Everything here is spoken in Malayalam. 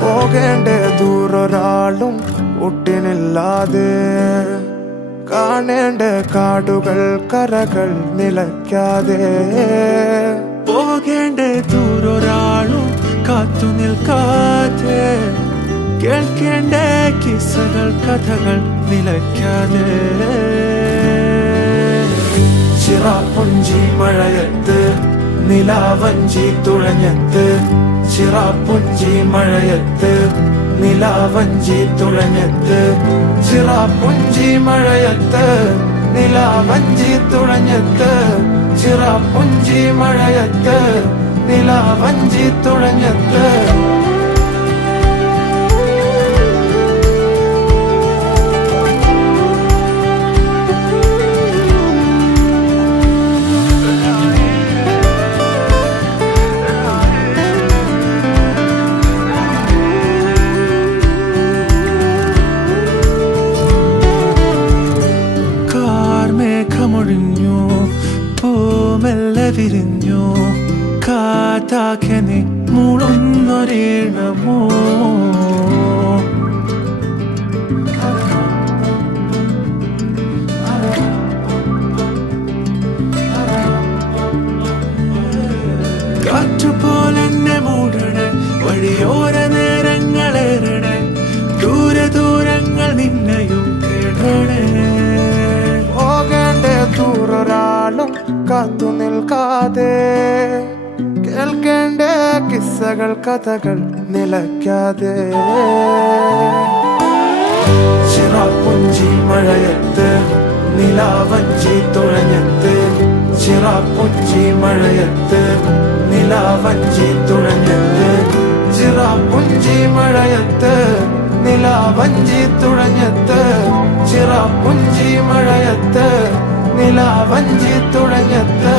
പോകേണ്ട ദൂരൊരാളും ഒട്ടിനില്ലാതെ, കാണേണ്ട കാടുകൾ കരകൾ നിലയ്ക്കാതെ, പോകേണ്ട ദൂരൊരാളും കാത്തു നിൽക്കാതെ, കേൾക്കേണ്ട കിസ്സകൾ കഥകൾ നിലയ്ക്കാതെ. ചിറാപ്പുഞ്ചി മഴയത്ത് നിലാവഞ്ചി തുഴഞ്ഞത്ത്, ചിറാപ്പുഞ്ചി മഴയത്ത് നിലാവഞ്ചി തുഴഞ്ഞത്ത്, ചിറാപ്പുഞ്ചി മഴയത്ത് നിലാവഞ്ചി തുഴഞ്ഞത്ത്, ചിറാപ്പുഞ്ചി മഴയത്ത് നിലാവഞ്ചി തുഴഞ്ഞത്ത്. മേഘമൊഴിഞ്ഞു, പൂമെല്ലെ വിരിഞ്ഞു, കാറ്റാകെ നീ മൂളുന്നൊരീണമോ. കാറ്റുപോലെന്നെ മൂടണേ, വഴിയോര നേരങ്ങളേറണേ, ദൂരെ ദൂരങ്ങൾ നിന്നെയും കേടണേ. ദൂരൊരാളും കാത്തു നിൽക്കാതെ, കേൾക്കേണ്ട കിസ്സകൾ കഥകൾ നിലയ്ക്കാതെ. ചിറാപ്പുഞ്ചി മഴയത്ത് നിലാവഞ്ചി തുഴഞ്ഞത്ത്, ചിറാപ്പുഞ്ചി മഴയത്ത് നിലാവഞ്ചി തുഴഞ്ഞത്ത്, ചിറാപ്പുഞ്ചി മഴയത്ത് നിലാവഞ്ചി തുഴഞ്ഞത്ത്, ചിറാപ്പുഞ്ചി മഴയത്ത് നിലാവഞ്ചി തുഴഞ്ഞത്ത്.